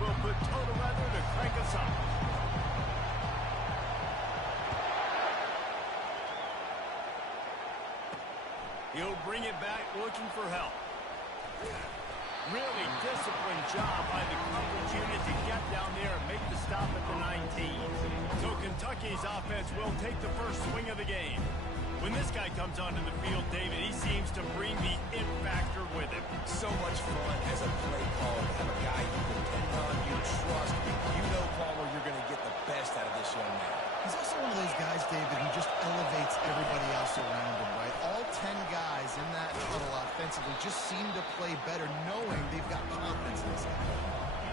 will put total weather to crank us up. He'll bring it back looking for help. Really disciplined job by the coverage unit to get down there and make the stop at the 19. So Kentucky's offense will take the first swing of the game. When this guy comes onto the field, David, he seems to bring the it factor with him. So much fun as a play caller to have a guy you depend on, you trust. You know, Palmer, you're going to get the best out of this young man. He's also one of those guys, David, who just elevates everybody else around him, right? All 10 guys in that huddle offensively just seem to play better knowing they've got confidence in this guy.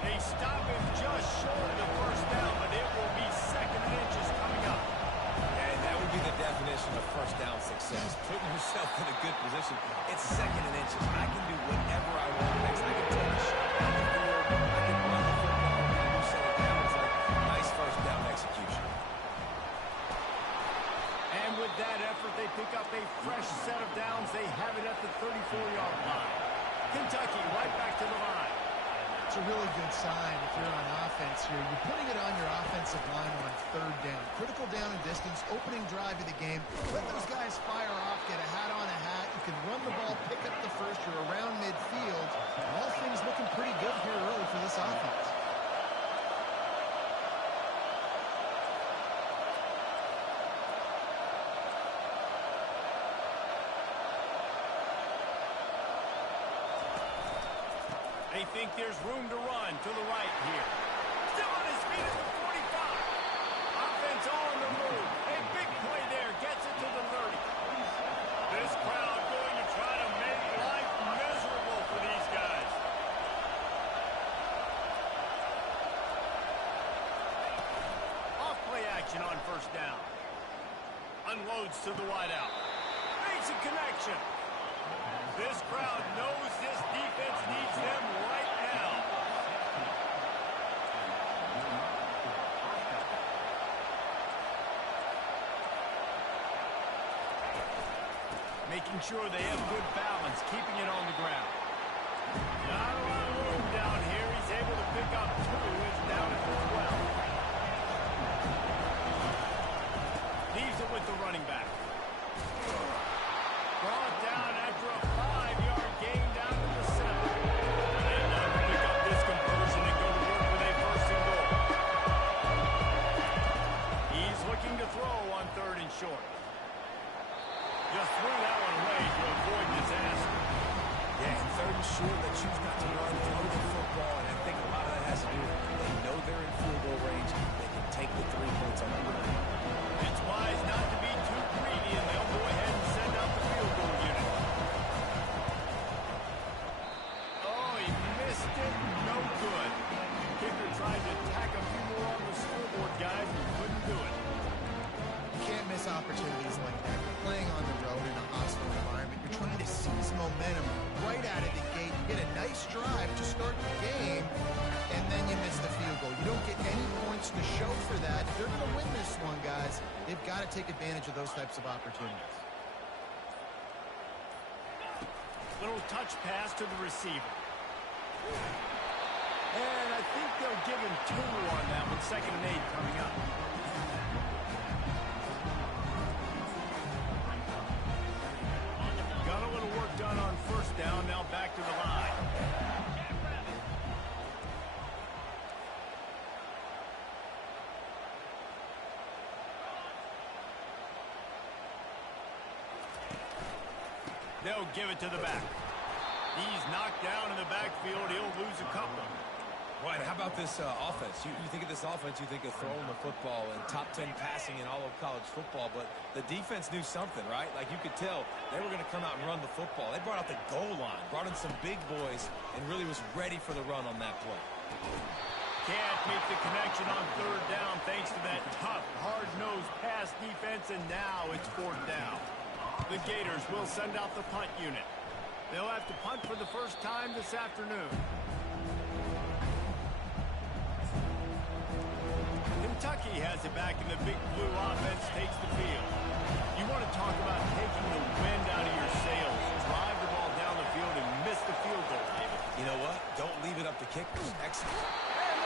They stop him just short of the first down, but it will be second and inches coming up. And that would be the definition of first down success. Putting yourself in a good position. It's second and inches. I can do whatever I want next. I can take a shot down the field. I can run the football. I can do set it down. It's like nice first down execution. And with that effort, they pick up a fresh set of downs. They have it at the 34-yard line. Kentucky right back to the line. It's a really good sign if you're on offense here. You're putting it on your offensive line on third down. Critical down and distance, opening drive of the game. Let those guys fire off, get a hat on a hat. You can run the ball, pick up the first. You're around midfield. All things looking pretty good here early for this offense. They think there's room to run to the right here. Still on his feet at the 45. Offense on the move. A big play there. Gets it to the 30. This crowd going to try to make life miserable for these guys. Off play action on first down. Unloads to the wideout. Makes a connection. This crowd knows this defense needs them right now. Making sure they have good balance, keeping it on the ground. Not a lot of room down here. He's able to pick up 2. It's down at the 12. Leaves it with the running back. Brought down after a 5-yard gain down to the 7. They now pick up this conversion and go to work with a first and goal. He's looking to throw on third and short. Just threw that one away to avoid disaster. Yeah, and third and short, they choose not to run, throw the football, and I think a lot of that has to do with they know they're in field goal range. They can take the 3 points on the board. It's wise not to be too greedy, and they'll go ahead and send out the field goal unit. Oh, he missed it. No good. Kicker tried to tack a few more on the scoreboard, guys, and couldn't do it. You can't miss opportunities like that. You're playing on the road in a hostile environment. You're trying to seize momentum right out of the gate. You get a nice drive to start the game, and then you miss the field goal. You don't get any points to show for that. If they're going to win this one, guys, they've got to take advantage of those types of opportunities. Little touch pass to the receiver. And I think they'll give him 2 on that one. Second and 8 coming up. Got a little work done on first down. Now back to the line. They'll give it to the back. He's knocked down in the backfield. He'll lose a couple. Right, how about this offense? You think of this offense, you think of throwing the football and top 10 passing in all of college football, but the defense knew something, right? Like you could tell they were going to come out and run the football. They brought out the goal line, brought in some big boys, and really was ready for the run on that play. Can't make the connection on third down thanks to that tough, hard-nosed pass defense, and now it's fourth down. The Gators will send out the punt unit. They'll have to punt for the first time this afternoon. Kentucky has it back, and the big blue offense takes the field. You want to talk about taking the wind out of your sails. Drive the ball down the field and miss the field goal, David. You know what? Don't leave it up to kickers. Excellent. And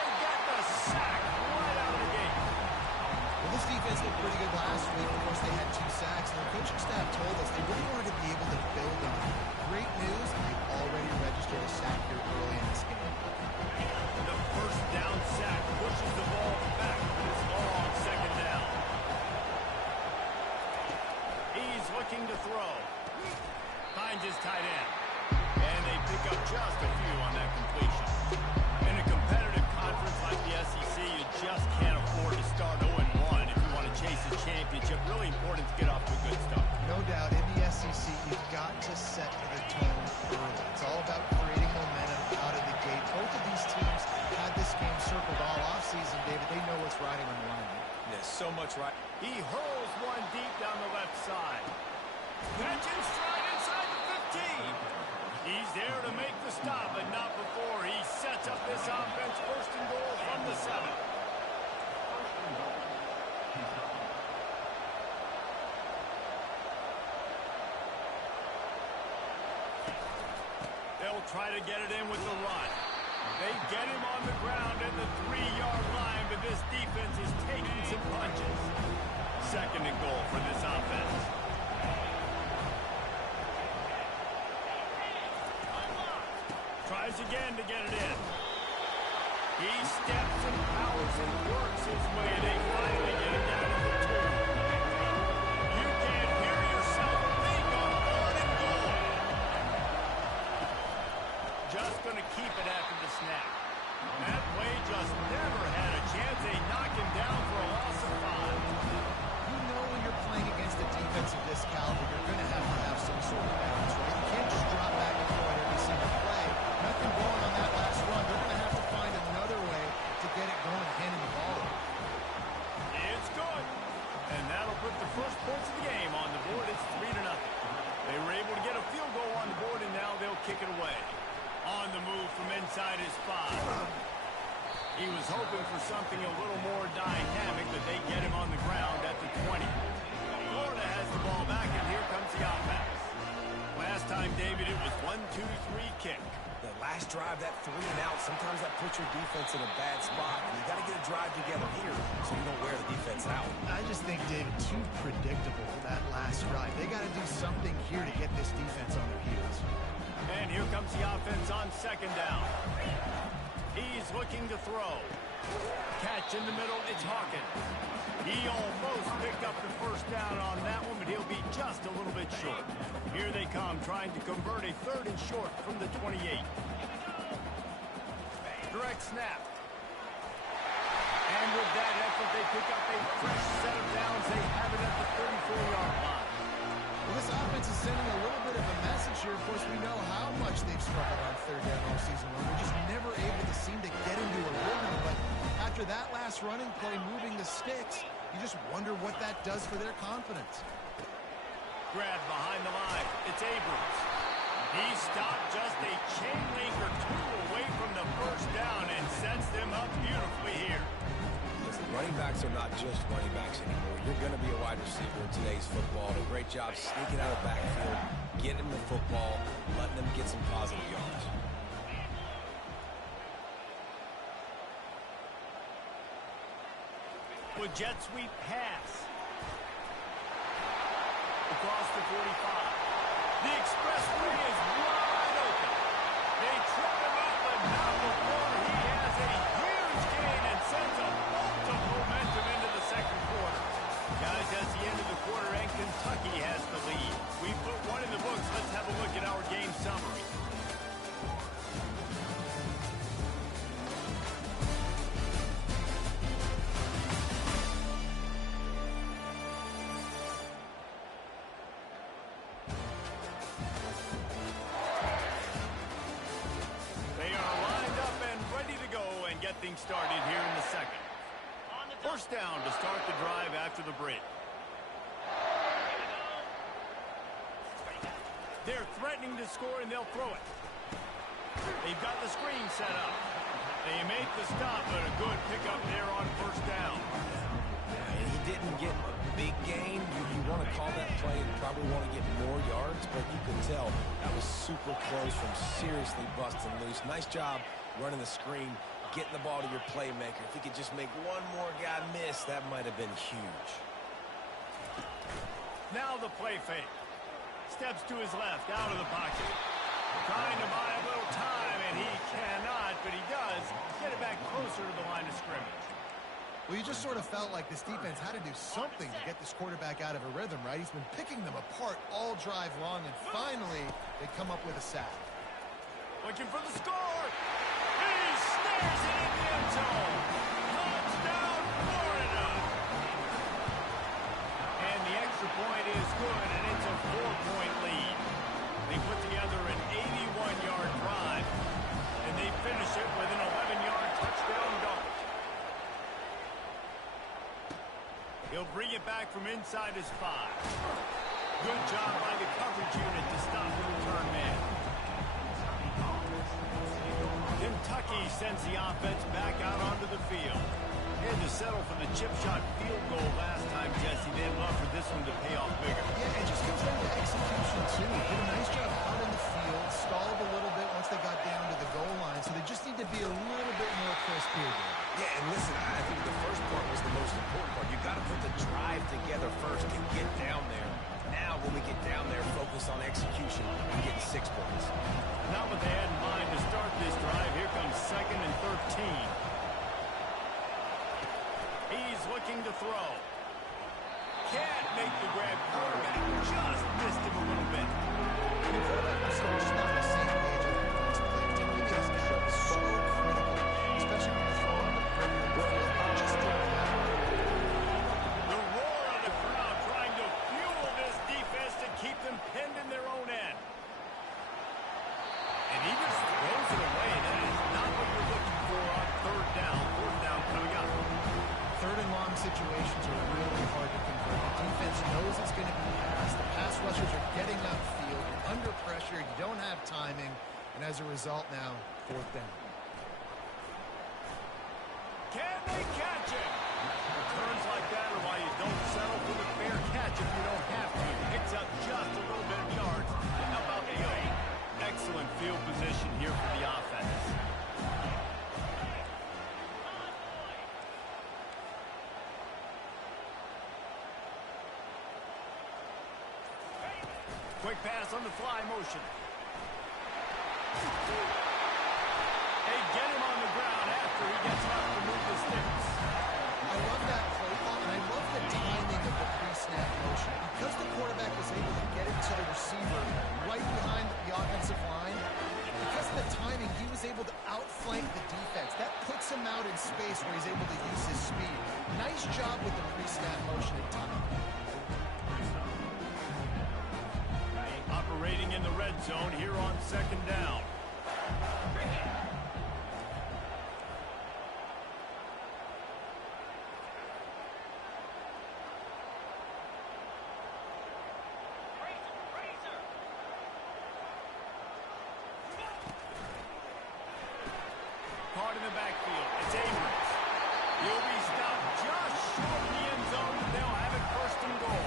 finds his tight end. And they pick up just a few on that completion. In a competitive conference like the SEC, you just can't afford to start 0-1 if you want to chase a championship. Really important to get off to a good start. No doubt, in the SEC, you've got to set the tone early. It's all about creating momentum out of the gate. Both of these teams had this game circled all offseason, David. They know what's riding on the line. There's so much right. He hurls one deep down the left side. Catching stride inside the 15. He's there to make the stop, but not before he sets up this offense first and goal from the 7. They'll try to get it in with the run. They get him on the ground at the 3-yard line, but this defense is taking some punches. Second and goal for this offense. Tries again to get it in. He steps and powers and works his way. They finally get it down to the 2. You can't hear yourself think on 4th and goal. Just going to keep it after the snap. That play just never had a chance. They knock him down for a loss of 5. You know when you're playing against a defense of this caliber, you're going to have some sort of balance, right? You can't just drop back and throw it every single play. Nothing going on that last run. They're going to have to find another way to get it going, handing the ball. It's good. And that'll put the first points of the game on the board. It's 3-0. They were able to get a field goal on the board, and now they'll kick it away. On the move from inside his 5. He was hoping for something a little more dynamic, but they get him on the ground at the 20. Florida has the ball back, and here comes the offense. Last time, David, it was 1-2-3 kick. The last drive, that 3 and out, sometimes that puts your defense in a bad spot. You got to get a drive together here so you don't wear the defense out. I just think, David, too predictable for that last drive. They got to do something here to get this defense on their heels. And here comes the offense on 2nd down. He's looking to throw. Catch in the middle, it's Hawkins. He almost picked up the first down on that one, but he'll be just a little bit short. Here they come, trying to convert a 3rd and short from the 28. Direct snap. And with that effort, they pick up a fresh set of downs. They have it at the 34-yard line. Well, this offense is sending a little bit of a message here. Of course, we know how much they've struggled on 3rd down all season long. They're just never able to seem to get into a rhythm. But after that last running play, moving the sticks, you just wonder what that does for their confidence. Grab behind the line. It's Abrams. He stopped just a chain link or 2 away from the first down and sets them up beautifully here. Listen, running backs are not just running backs anymore. You're going to be a wide receiver in today's football. A great job sneaking out of the backfield, getting them the football, letting them get some positive yards. With jet sweep pass. Across the 45. The express three is wide open. They trip him up, but not before he has a huge gain and sends a bolt of momentum into the 2nd quarter. Guys, that's the end of the quarter, and Kentucky has the lead. We put one in the books. Let's have a look at our game summary. Things started here in the 2nd. First down to start the drive after the break. They're threatening to score, and they'll throw it. They've got the screen set up. They make the stop, but a good pickup there on first down. And he didn't get a big gain. You want to call that play and probably want to get more yards, but you could tell that was super close from seriously busting loose. Nice job running the screen, getting the ball to your playmaker. If he could just make one more guy miss, that might have been huge. Now the play fake. Steps to his left, out of the pocket. Trying to buy a little time, and he cannot, but he does get it back closer to the line of scrimmage. Well, you just sort of felt like this defense had to do something to get this quarterback out of a rhythm, right? He's been picking them apart all drive long, and finally they come up with a sack. Looking for the score. He snares it in the end zone. Touchdown, Florida. And the extra point is good, and it's a 4-point lead. They put together an 81-yard drive, and they finish it with an 11-yard touchdown double. He'll bring it back from inside his 5. Good job by the coverage unit to stop the return man. Kentucky sends the offense back out onto the field. They had to settle for the chip shot field goal last time, Jesse. They'd love for this one to pay off bigger. Yeah, it just comes down to execution, too. Did a nice job out in the field, stalled a little bit once they got down to the goal line, so they just need to be a little bit more crisp here. Yeah, and listen, I think the first part was the most important part. You got to put the drive together first and get down there. Now, when we get down there, focus on execution and getting 6 points. Not what they had in mind to start this drive. Here comes 2nd and 13. He's looking to throw. Can't make the grab. Quarterback just missed him a little bit. The quarterback was so much not on the same page as the defense play. Timing has got to be so critical, especially when you're throwing the perimeter of the field. You just don't have it. The roar of the crowd trying to fuel this defense to keep them pinned in their own end. And he just throws it away. That is not what you're looking for on 3rd down. 4th down coming up. 3rd and long situations are really hard to convert. The defense knows it's going to be passed. The pass rushers are getting upfield. You're under pressure. You don't have timing. And as a result now, 4th down. Can they catch him? Returns like that are why you don't settle for the fair catch if you don't have to. Picks up just a little bit of yards. How about the excellent field position here for the offense. Quick pass on the fly motion. They get him on the ground after he gets up to move the sticks. I love that play call, and I love the timing of the pre-snap motion. Because the quarterback was able to get it to the receiver right behind the offensive line, because of the timing, he was able to outflank the defense. That puts him out in space where he's able to use his speed. Nice job with the pre-snap motion and timing. Operating in the red zone here on 2nd down. Caught in the backfield. It's Abrams. He'll be stopped just short of the end zone. They'll have it 1st and goal.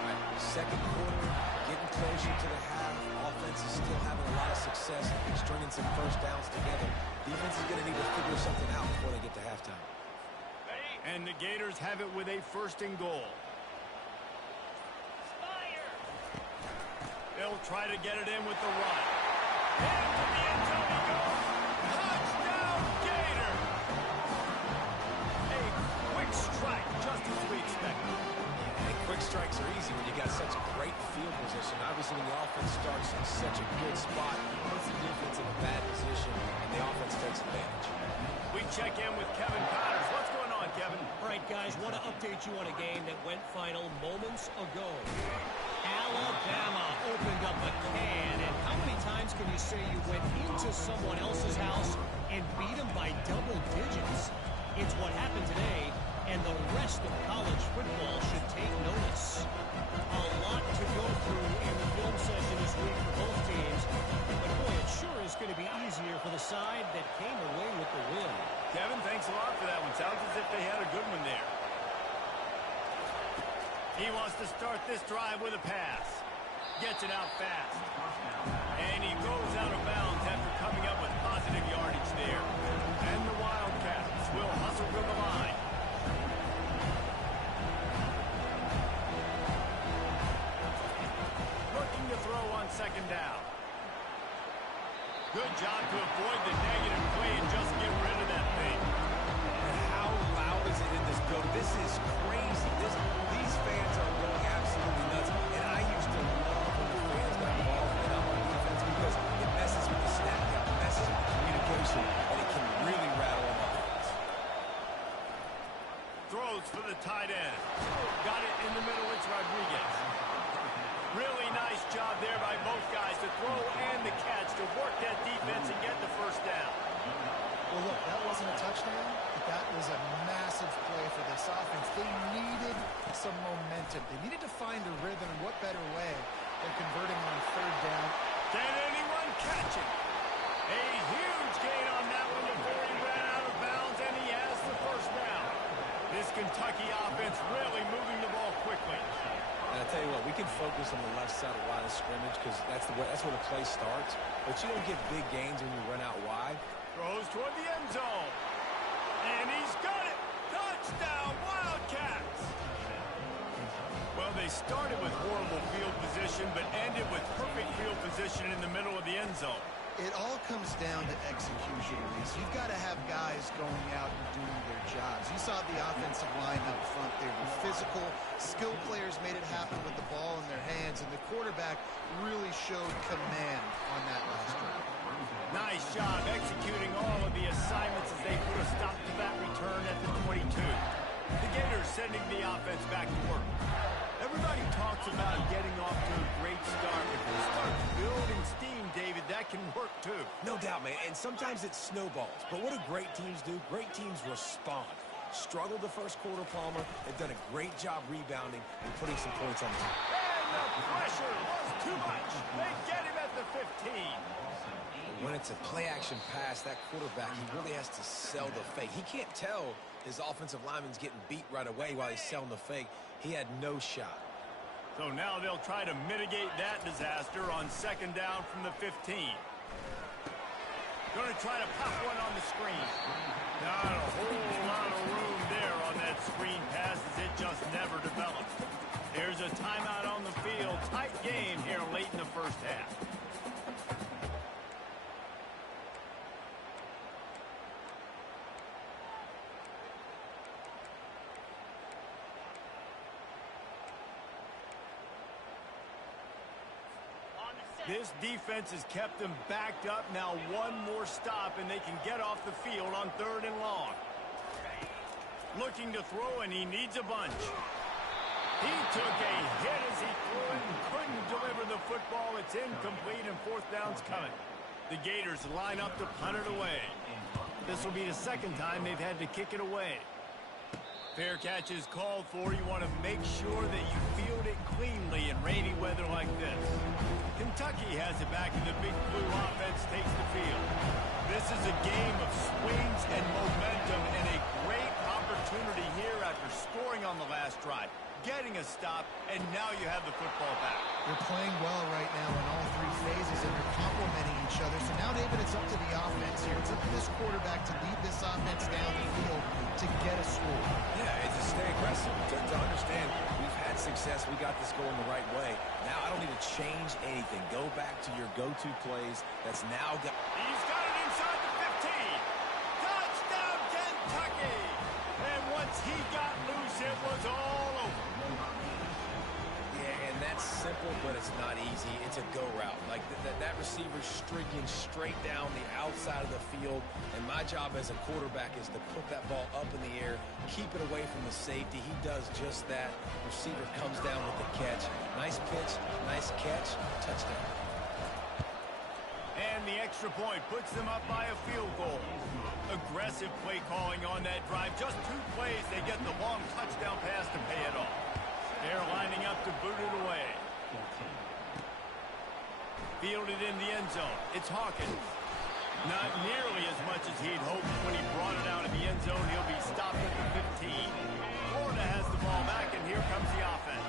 Right. 2nd quarter, getting closer to the half. Offense is still having a lot of success stringing some 1st downs together. Defense is going to need to figure something out before they get to halftime. And the Gators have it with a 1st and goal. They'll try to get it in with the run. Into the end zone he goes. Touchdown, Gator! A quick strike, just as we expected. And quick strikes are easy when you got such great field position. Obviously, when the offense starts in such a good spot, it puts the defense in a bad position, and the offense takes advantage. We check in with Kevin Connors. What's going on, Kevin? All right, guys, want to update you on a game that went final moments ago. Alabama opened up a can, and how many times can you say you went into someone else's house and beat them by double digits? It's what happened today, and the rest of college football should take notice. A lot to go through in the film session this week for both teams, but boy, it sure is going to be easier for the side that came away with the win. Kevin, thanks a lot for that one. Sounds as if they had a good one there. He wants to start this drive with a pass. Gets it out fast. And he goes out of bounds after coming up with positive yardage there. And the Wildcats will hustle to the line. Looking to throw on 2nd down. Good job to avoid the negative play and just get rid of that thing. And how loud is fans in this building. This is crazy. These fans are going absolutely nuts. And I used to love when the fans got involved in on defense because it messes with the snap count, it messes with the communication, and it can really rattle them up. Throws for the tight end. Got it in the middle. It's Rodriguez. Really nice job there by both guys to throw and the catch to work that defense and get the first down. Well, look, that wasn't a touchdown, but that was a massive play for this offense. They needed some momentum. They needed to find a rhythm, and what better way than converting on third down. Can anyone catch it? A huge gain on that one before he ran out of bounds, and he has the first down. This Kentucky offense really moving the ball quickly. And I tell you what, we can focus on the left side of the line of scrimmage because that's where the play starts. But you don't get big gains when you run out wide. Throws toward the end zone. And he's got it. Touchdown, Wildcats. Well, they started with horrible field position, but ended with perfect field position in the middle of the end zone. It all comes down to execution, Reese. You've got to have guys going out and doing their jobs. You saw the offensive line up front. They were physical. Skilled players made it happen with the ball in their hands, and the quarterback really showed command on that last drive. Nice job executing all of the assignments as they put a stop to that return at the 22. The Gators sending the offense back to work. Everybody talks about getting off to a great start. If you start building steam, David, that can work too. No doubt, man. And sometimes it snowballs. But what do great teams do? Great teams respond. Struggled the first quarter, Palmer. They've done a great job rebounding and putting some points on the board. And the pressure was too much. They get him at the 15. When it's a play-action pass, that quarterback, he really has to sell the fake. He can't tell his offensive lineman's getting beat right away while he's selling the fake. He had no shot. So now they'll try to mitigate that disaster on second down from the 15. Going to try to pop one on the screen. Not a whole lot of room there on that screen pass as it just never developed. There's a timeout on the field. Tight game here late in the first half. This defense has kept them backed up. Now one more stop, and they can get off the field on third and long. Looking to throw, and he needs a bunch. He took a hit as he threw it and couldn't deliver the football. It's incomplete, and fourth down's coming. The Gators line up to punt it away. This will be the second time they've had to kick it away. Fair catch is called for. You want to make sure that you field it cleanly in rainy weather like this. Kentucky has it back, and the Big Blue offense takes the field. This is a game of swings and momentum, and a great opportunity here after scoring on the last drive, getting a stop, and now you have the football back. They're playing well right now in all three phases, and they're complementing each other. So now, David, it's up to the offense here. It's up to this quarterback to lead this offense down the field to get a score. Yeah, it's to stay aggressive, to understand we've had success, we got this going the right way. Now I don't need to change anything. Go back to your go-to plays. That's now got... He's got it inside the 15. Touchdown, Kentucky! And once he got loose, it was all over. Yeah, and that's simple, but it's not easy. It's a go route. Like that receiver's streaking straight down the outside of the field, and my job as a quarterback is to put that ball up in the air, keep it away from the safety. He does just that. Receiver comes down with the catch. Nice pitch, nice catch, touchdown. And the extra point puts them up by a field goal. Aggressive play calling on that drive. Just 2 plays, they get the long touchdown pass to pay it off. They're lining up to boot it away. Fielded in the end zone. It's Hawkins. Not nearly as much as he'd hoped when he brought it out of the end zone. He'll be stopped at the 15. Florida has the ball back, and here comes the offense.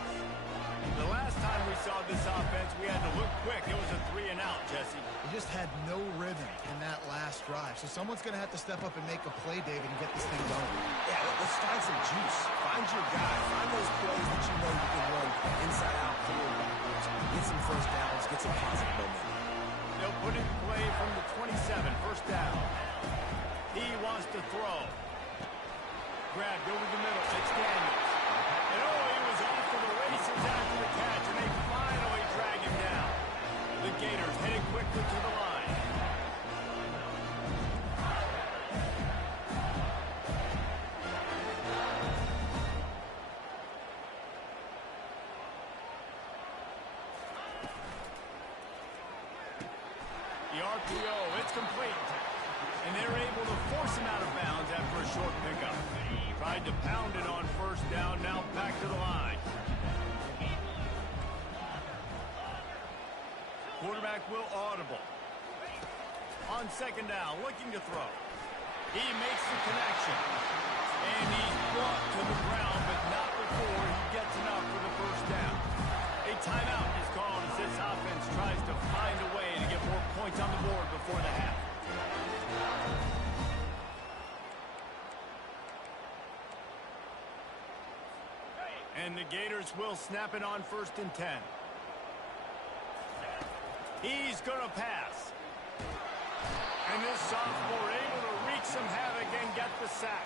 The last time we saw this offense, we had to look quick. It was a 3-and-out, Jesse. They just had no rhythm in that last drive. So someone's going to have to step up and make a play, David, and get this thing going. Yeah, let's find some juice. Find your guy. Find those plays that you know you can run inside out, forward, backwards. Get some first downs. Get some positive momentum. They'll put it in play from the 27, first down. He wants to throw. grabbed over the middle. It's Daniels. And he was off for the races after the catch, and they finally drag him down. The Gators headed quickly to the line. The RPO, it's complete. And they're able to force him out of bounds after a short pickup. Tried to pound it on first down, now back to the line. Quarterback will audible. On second down, looking to throw. He makes the connection. And he's brought to the ground, but not before he gets enough for the first down. A timeout is called as this offense tries to find a way to get more points on the board before the half. And the Gators will snap it on 1st and 10. He's going to pass. And this sophomore able to wreak some havoc and get the sack.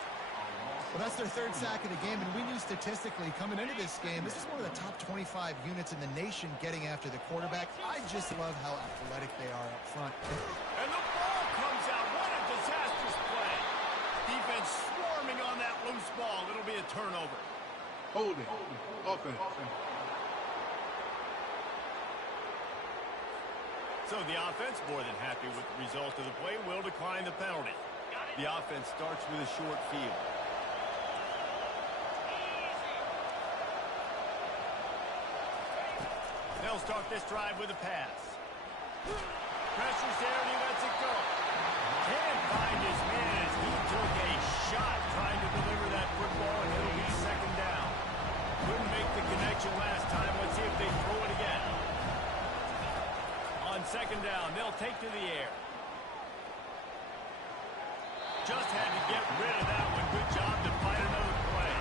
Well, that's their 3rd sack of the game, and we knew statistically coming into this game, this is one of the top 25 units in the nation getting after the quarterback. I just love how athletic they are up front. And the ball comes out. What a disastrous play. Defense swarming on that loose ball. It'll be a turnover. Holding. Offense. So the offense, more than happy with the result of the play, will decline the penalty. The offense starts with a short field. They'll start this drive with a pass. Pressure's there and he lets it go. Can't find his man as he took a shot trying to deliver that football, and it'll be 2nd down. Couldn't make the connection last time. Let's see if they throw it again. On 2nd down, they'll take to the air. Just had to get rid of that one. Good job to find another play.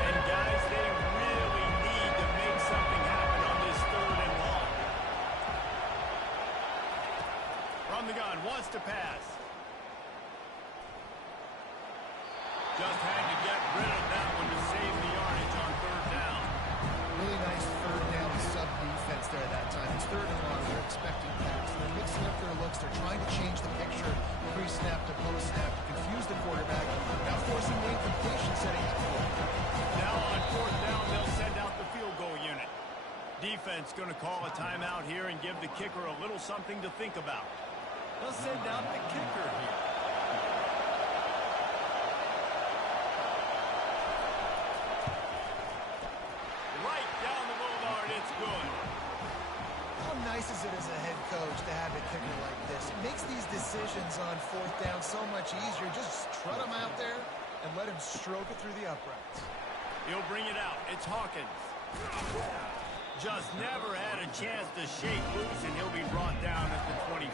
And guys, they really need to make something happen on this 3rd and long. From the gun, wants to pass. Just had to get rid of that one to save the yardage on 3rd down. Really nice 3rd down sub defense there that time. It's 3rd and long. They're expecting pass. They're mixing up their looks. They're trying to change the picture pre-snap to post-snap to confuse the quarterback. Now forcing the incompletion, setting up for it. Now on 4th down, they'll send out the field goal unit. Defense going to call a timeout here and give the kicker a little something to think about. They'll send out the kicker here. Right down the boulevard, it's good. How nice is it as a head coach to have a kicker like this? It makes these decisions on 4th down so much easier. Just trot him out there and let him stroke it through the uprights. He'll bring it out. It's Hawkins. Just never had a chance to shake loose, and he'll be brought down at the 24.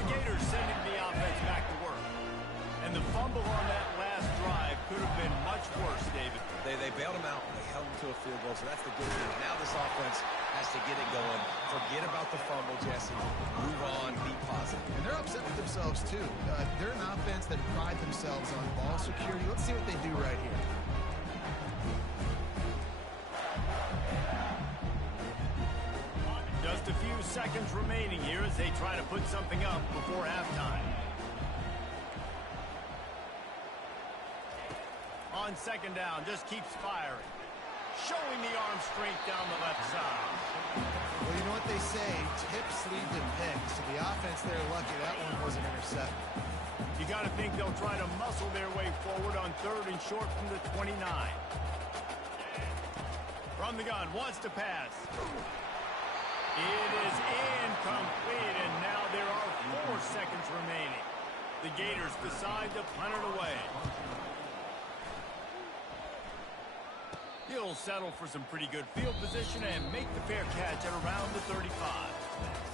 The Gators sending the offense back to work. And the fumble on that last drive could have been much worse, David. They bailed him out. They held him to a field goal, so that's the good news. Now this offense has to get it going. Forget about the fumble, Jesse. Move on. Be positive. And they're upset with themselves, too. They're an offense that pride themselves on ball security. Let's see what they do right here. Just a few seconds remaining here as they try to put something up before halftime. On 2nd down, just keeps firing. Showing the arm strength down the left side. Well, you know what they say, tips lead to picks. So the offense there lucky that one was an interception. You got to think they'll try to muscle their way forward on 3rd and short from the 29. From the gun, wants to pass. It is incomplete, and now there are 4 seconds remaining. The Gators decide to punt it away. He'll settle for some pretty good field position and make the fair catch at around the 35.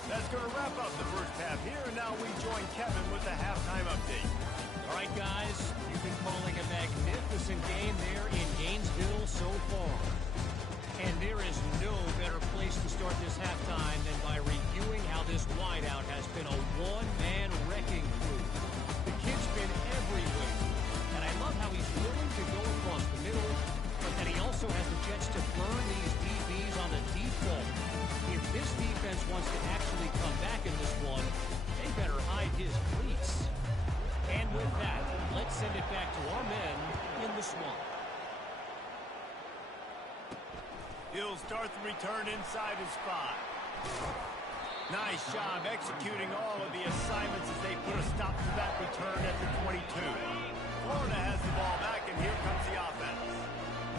That's going to wrap up the first half here, and now we join Kevin with the halftime update. All right, guys, you've been calling a magnificent game there in Gainesville so far. And there is no better place to start this halftime than by reviewing how this wideout has been a one-man wrecking crew. The kid's been everywhere wants to actually come back in this one, they better hide his cleats. And with that, let's send it back to our men in the swamp. He'll start the return inside his 5. Nice job executing all of the assignments as they put a stop to that return at the 22. Florida has the ball back, and here comes the offense.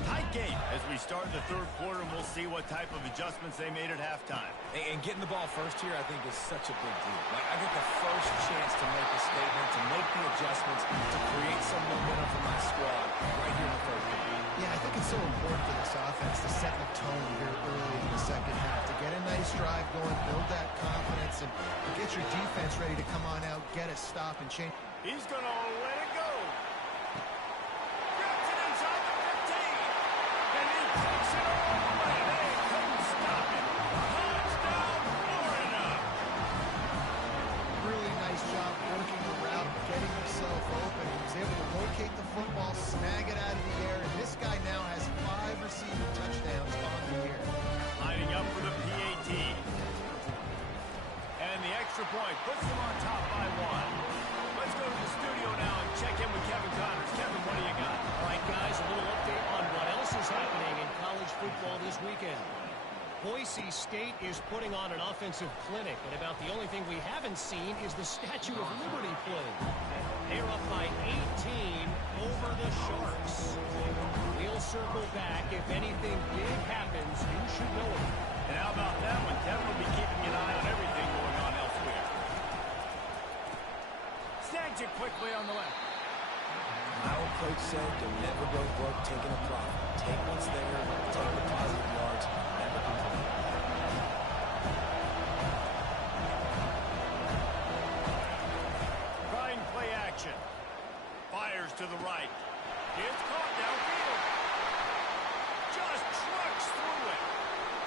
Tight game as we start the third quarter, and we'll see what type of adjustments they made at halftime. And getting the ball first here, I think, is such a big deal. Like, I get the first chance to make a statement, to make the adjustments, to create some momentum for my squad right here in the third quarter. Yeah, I think it's so important for this offense to set the tone here early in the second half, to get a nice drive going, build that confidence, and get your defense ready to come on out, get a stop, and change. He's going to let it go. Grabs it inside the 15. And he takes it all the way. They couldn't stop it. Touchdown, Florida. Really nice job working the route, getting himself open. He was able to locate the football, snag it out of the air, and this guy now has 5 receiving touchdowns on the year. Lining up for the PAT. And the extra point puts them on top by 1. Let's go to the studio now and check in with Kevin Connors. Kevin, what do you got? All right, guys, a little update on what else is happening in college football this weekend. Boise State is putting on an offensive clinic, and about the only thing we haven't seen is the Statue of Liberty play. They're up by 18 over the Sharks. We'll circle back. If anything big happens, you should know it. And how about that one? Kevin will be keeping an eye on everything going on elsewhere. Snags it quickly on the left. My old coach said, "Don't never go broke taking a profit. Take what's there, take the positive yards, never complain." Trying play action. Fires to the right. It's caught downfield. Just trucks through it.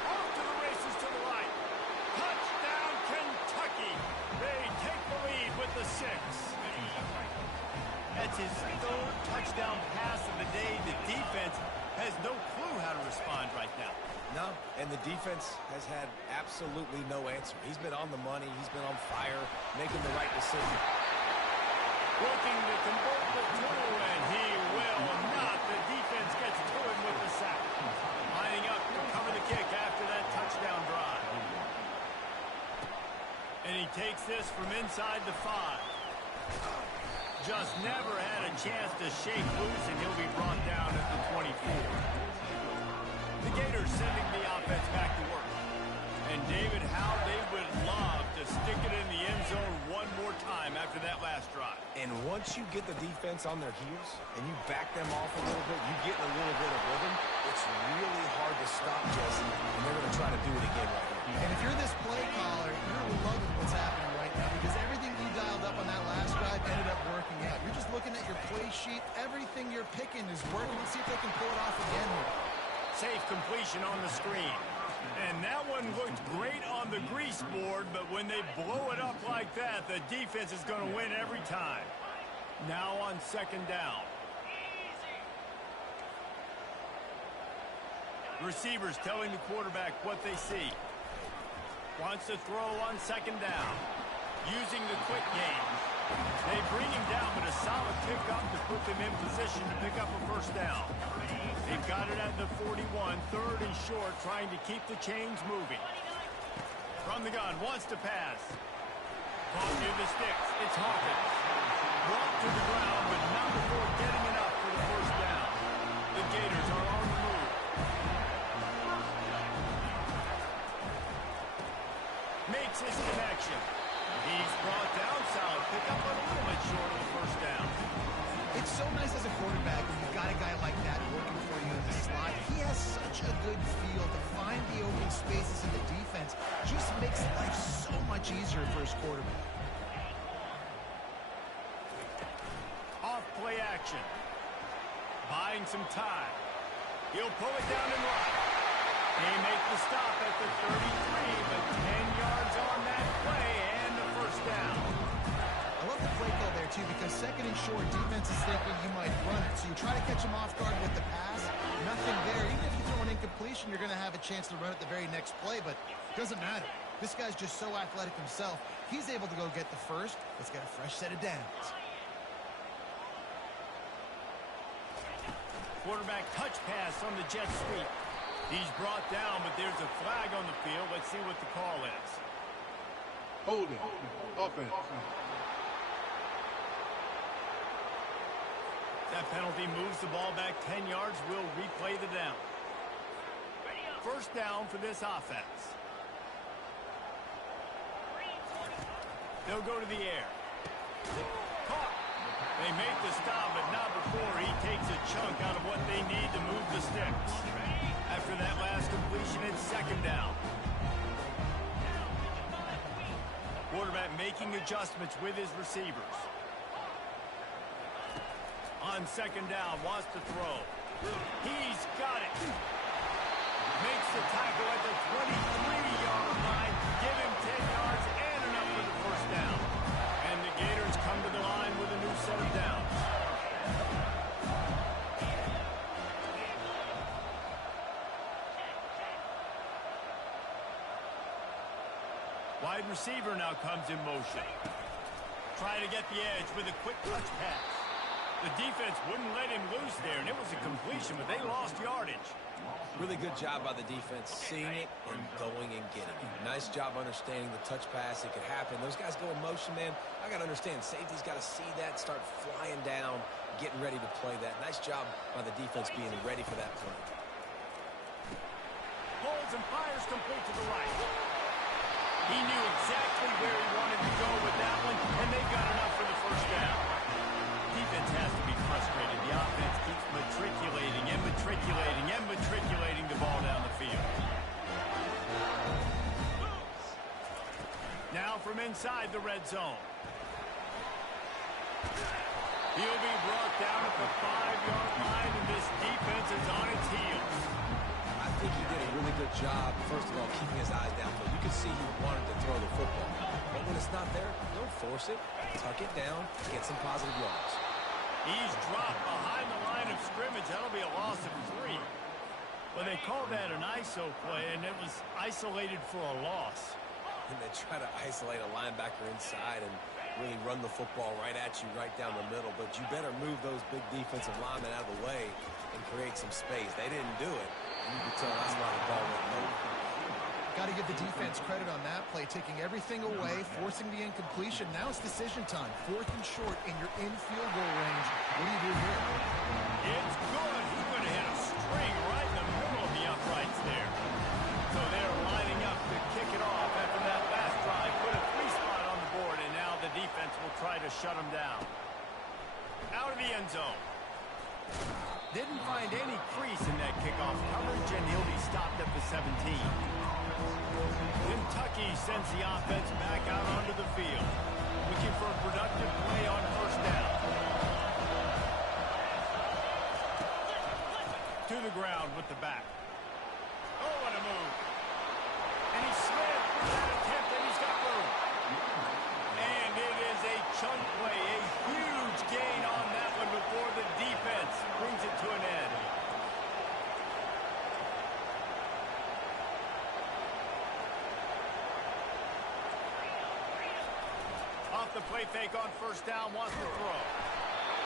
Off to the races to the right. Touchdown, Kentucky. They take the lead with the 6. That's his 3rd touchdown pass of the day. The defense has no clue how to respond right now. No, and the defense has had absolutely no answer. He's been on the money. He's been on fire, making the right decision. Looking to convert the 2, and he will not. The defense gets to him with the sack. Lining up to cover the kick after that touchdown drive. And he takes this from inside the 5. Just never had a chance to shake loose, and he'll be brought down at the 24. The Gators sending the offense back to work. And David, how they would love to stick it in the end zone one more time after that last drive. And once you get the defense on their heels and you back them off a little bit, you get a little bit of rhythm, it's really hard to stop, Jesse, and they're going to try to do it again right here. And if you're this play caller, you're loving what's happening right now because everything you dialed up on that last drive ended up working out. You're just looking at your play sheet. Everything you're picking is working. Let's see if they can pull it off again here. Safe completion on the screen. And that one looked great on the grease board, but when they blow it up like that, the defense is going to win every time. Now on 2nd down. Receivers telling the quarterback what they see. Wants to throw on 2nd down. Using the quick game. They bring him down, but a solid pickup to put them in position to pick up a 1st down. They've got it at the 41, 3rd and short, trying to keep the chains moving. From the gun, wants to pass. Caught near the sticks. It's Hawkins. Brought to the ground, but not before getting enough for the 1st down. The Gators are on the move. Makes his connection. He's brought down, solid pickup, but a little bit short of the 1st down. It's so nice as a quarterback when you've got a guy like that working for you in the slot. He has such a good feel to find the open spaces in the defense. Just makes life so much easier for his quarterback. Off play action. Buying some time. He'll pull it down and run. They make the stop at the 33, but 10 yards on that play and the 1st down. I love the play call there, too, because 2nd and short, defense is thinking you might run it. So you try to catch him off guard with the pass. Nothing there. Even if you throw an incompletion, you're going to have a chance to run it the very next play, but it doesn't matter. This guy's just so athletic himself. He's able to go get the first. Let's get a fresh set of downs. Quarterback touch pass on the jet sweep. He's brought down, but there's a flag on the field. Let's see what the call is. Holding. Offense. That penalty moves the ball back 10 yards. We'll replay the down. First down for this offense. They'll go to the air. Caught. They make the stop, but not before he takes a chunk out of what they need to move the sticks. After that last completion, it's second down. Quarterback making adjustments with his receivers. On second down, wants to throw. He's got it. Makes the tackle at the 23-yard line. Give him 10 yards and enough for the first down. And the Gators come to the line with a new set of downs. Wide receiver now comes in motion. Trying to get the edge with a quick touch pass. The defense wouldn't let him loose there, and it was a completion, but they lost yardage. Really good job by the defense, seeing it and going and getting it. Nice job understanding the touch pass. It could happen. Those guys go in motion, man. I got to understand, safety's got to see that, start flying down, getting ready to play that. Nice job by the defense being ready for that play. Holds and fires complete to the right. He knew exactly where he wanted to go with that one, and they got enough for the first down. Defense has to be frustrated. The offense keeps matriculating and matriculating and matriculating the ball down the field. Now from inside the red zone. He'll be brought down at the 5-yard line, and this defense is on its heels. I think he did a really good job, first of all, keeping his eyes downfield. You could see he wanted to throw the football. But when it's not there, don't force it. Tuck it down, get some positive yards. He's dropped behind the line of scrimmage. That'll be a loss of 3. Well, they called that an ISO play, and it was isolated for a loss. And they try to isolate a linebacker inside and really run the football right at you, right down the middle. But you better move those big defensive linemen out of the way and create some space. They didn't do it. And you can tell that's why the ball went low. Got to give the defense credit on that play, taking everything away, forcing the incompletion. Now it's decision time. 4th and short in your in-field goal range. What do you do here? It's good. He's going to hit a string right in the middle of the uprights there. So they're lining up to kick it off after that last drive. Put a 3-spot on the board, and now the defense will try to shut them down. Out of the end zone. Didn't find any crease in that kickoff coverage, and he'll be stopped at the 17. Kentucky sends the offense back out onto the field. Looking for a productive play on first down. To the ground with the back. Oh, what a move. And he slid through that attempt, and he's got room. And it is a chunk play, a huge gain on that one before the defense brings it to an end. Off the play fake on first down, wants to throw.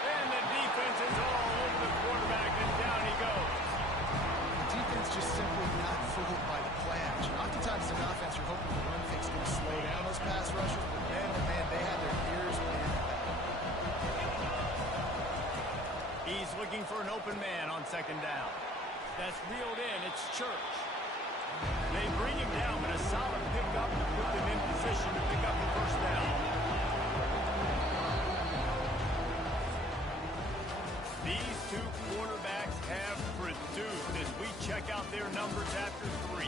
And the defense is all over the quarterback, and down he goes. The defense just simply not fooled by the play action. Oftentimes in offense, you're hoping the run fake's going to slow down those pass rushers, but man, oh man, they had their ears pinned. He's looking for an open man on second down. That's reeled in. It's Church. They bring him down, but a solid pickup to put them in position to pick up the first down. These two quarterbacks have produced as we check out their numbers after 3.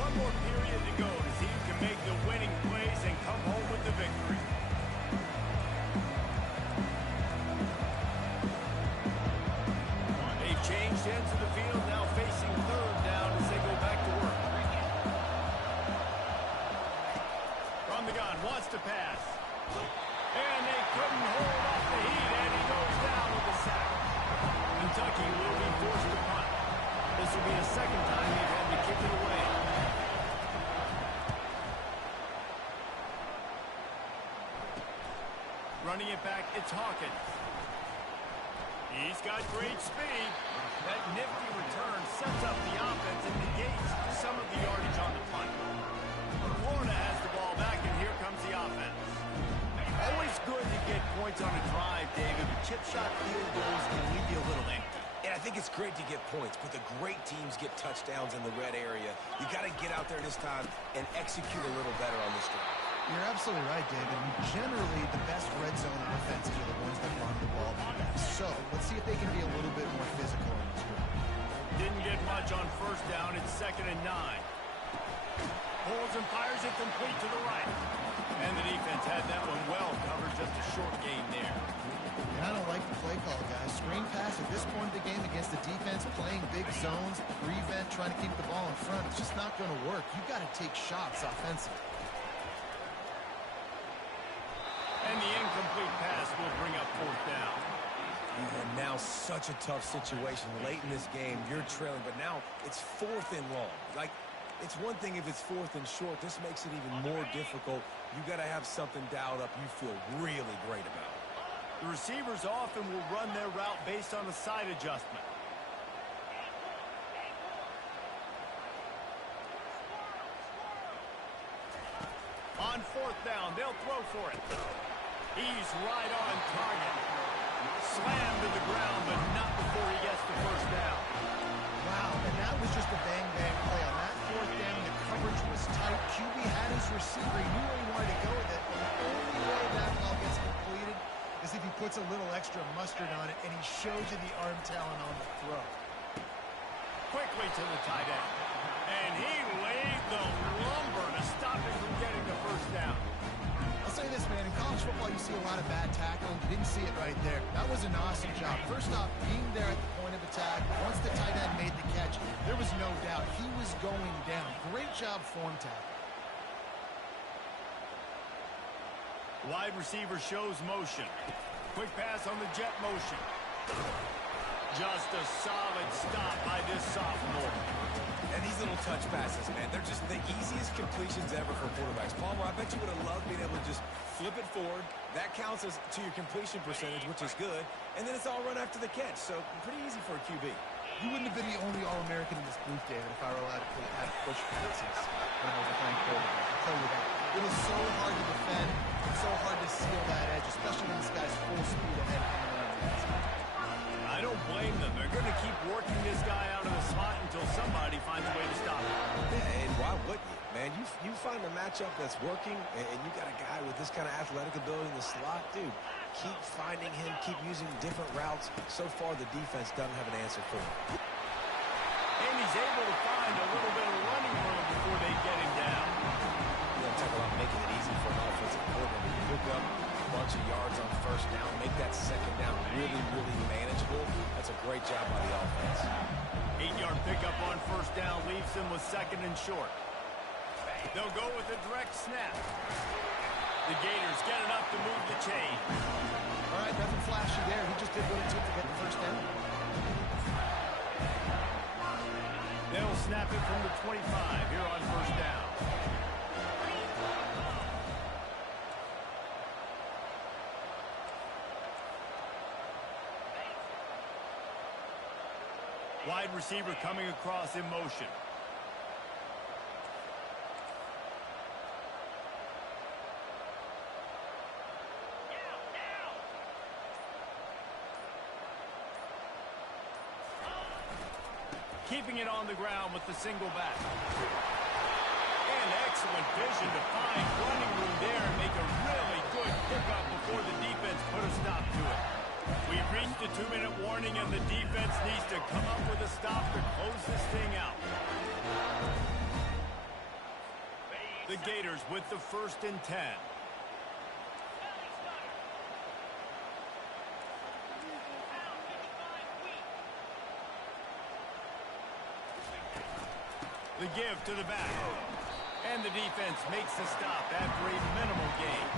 One more period to go to see who can make the winning plays and come home with the victory. running it back. It's Hawkins. He's got great speed. That nifty return sets up the offense and negates some of the yardage on the punt. Florida has the ball back, and here comes the offense. Always good to get points on a drive, David, but chip shot field goals can leave you a little empty. And I think it's great to get points, but the great teams get touchdowns in the red area. You got to get out there this time and execute a little better on this drive. You're absolutely right, David. And generally, the best red zone offenses are the ones that run the ball the best. So let's see if they can be a little bit more physical in this drive. Didn't get much on first down. It's 2nd and 9. Pulls and fires it complete to the right. And the defense had that one well covered. Just a short gain there. And I don't like the play call, guys. Screen pass at this point of the game against the defense, playing big zones, prevent, trying to keep the ball in front. It's just not going to work. You've got to take shots offensively. And the incomplete pass will bring up 4th down. And now such a tough situation late in this game. You're trailing, but now it's 4th and long. Like, it's one thing if it's 4th and short. This makes it even more difficult. You got to have something dialed up you feel really great about. The receivers often will run their route based on a side adjustment. On 4th down, they'll throw for it. He's right on target. Slammed to the ground, but not before he gets the first down. Wow, and that was just a bang-bang play. On that 4th down, the coverage was tight. QB had his receiver. He knew where he wanted to go with it. And the only way that ball gets completed is if he puts a little extra mustard on it, and he shows you the arm talent on the throw. Quickly to the tight end. And he laid the lumber to stop him from getting the first down. I'll say this, man. In college football, you see a lot of bad tackling. You didn't see it right there. That was an awesome job. First off, being there at the point of attack. Once the tight end made the catch, there was no doubt he was going down. Great job form tackle. Wide receiver shows motion. Quick pass on the jet motion. Just a solid stop by this sophomore. And these little touch passes, man, they're just the easiest completions ever for quarterbacks. Palmer, I bet you would have loved being able to just flip it forward. That counts as to your completion percentage, which is good. And then it's all run after the catch. So pretty easy for a QB. You wouldn't have been the only All-American in this booth, David, if I were allowed to have push passes when I was playing quarterback. I'll tell you that. It is so hard to defend. It's so hard to seal that edge, especially when this guy's full speed ahead coming around the outside. I don't blame them. They're going to keep working this guy out of the slot until somebody finds a way to stop him. Yeah, and why wouldn't you? Man, you find a matchup that's working, and you got a guy with this kind of athletic ability in the slot, dude. Keep finding him, keep using different routes. So far, the defense doesn't have an answer for him. And he's able to find a little bit of running room before they get him down. You know, talk about making it easy for an offensive coordinator. You pick up a bunch of yards on first down, make that second down really, really manageable. That's a great job by the offense. 8-yard pickup on first down leaves him with 2nd and short. They'll go with a direct snap. The Gators get enough to move the chain. All right, nothing flashy there. He just did what it took to get the first down. They'll snap it from the 25 here on first down. Wide receiver coming across in motion. Keeping it on the ground with the single back. And excellent vision to find running room there and make a really good pickup before the defense put a stop to it. We've reached the 2-minute warning, and the defense needs to come up with a stop to close this thing out. The Gators with the 1st and 10. The give to the back. And the defense makes the stop after a minimal gain.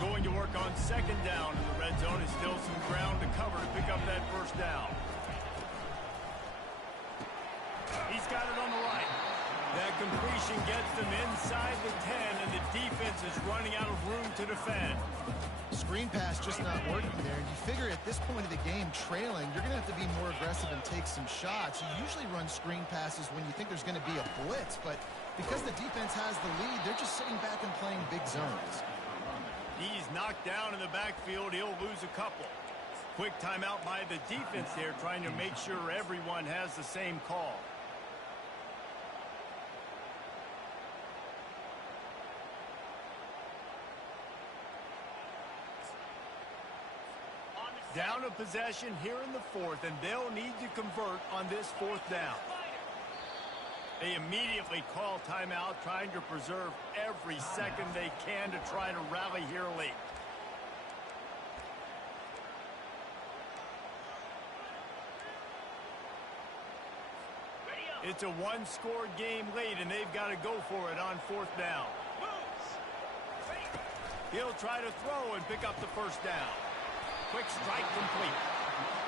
Going to work on 2nd down in the red zone is still some ground to cover to pick up that first down. He's got it on the right. That completion gets them inside the 10, and the defense is running out of room to defend. Screen pass just not working there. You figure at this point of the game, trailing, you're going to have to be more aggressive and take some shots. You usually run screen passes when you think there's going to be a blitz, but because the defense has the lead, they're just sitting back and playing big zones. He's knocked down in the backfield. He'll lose a couple. Quick timeout by the defense there, trying to make sure everyone has the same call. Down a possession here in the fourth, and they'll need to convert on this fourth down. They immediately call timeout, trying to preserve every second they can to try to rally here late. It's a one-score game late, and they've got to go for it on fourth down. He'll try to throw and pick up the first down. Quick strike complete.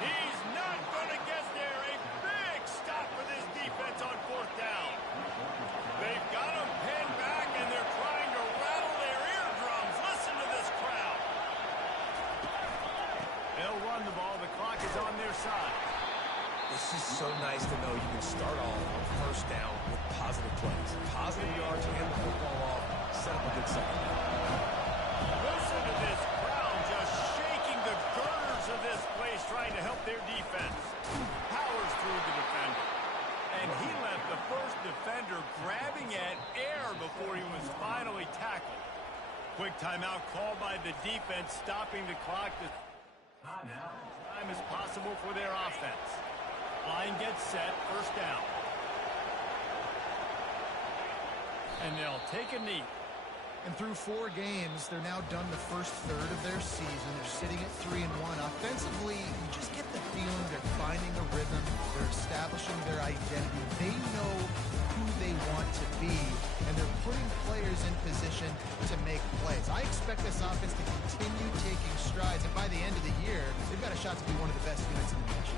He's not going to get there. A big stop for this defense on fourth down. They've got him pinned back, and they're trying to rattle their eardrums. Listen to this crowd. They'll run the ball. The clock is on their side. It's just so nice to know you can start off on first down with positive plays. Positive yards, hand the football off, set up a good side. Listen to this crowd just shaking the girders of this place, trying to help their defense. Powers through the defender. And he left the first defender grabbing at air before he was finally tackled. Quick timeout called by the defense, stopping the clock. Time is possible for their offense. Line gets set, first down. And they'll take a knee. And through 4 games, they're now done the first third of their season. They're sitting at 3-1. Offensively, you just get the feeling they're finding a rhythm. They're establishing their identity. They know who they want to be, and they're putting players in position to make plays. I expect this offense to continue taking strides, and by the end of the year, they've got a shot to be one of the best units in the nation.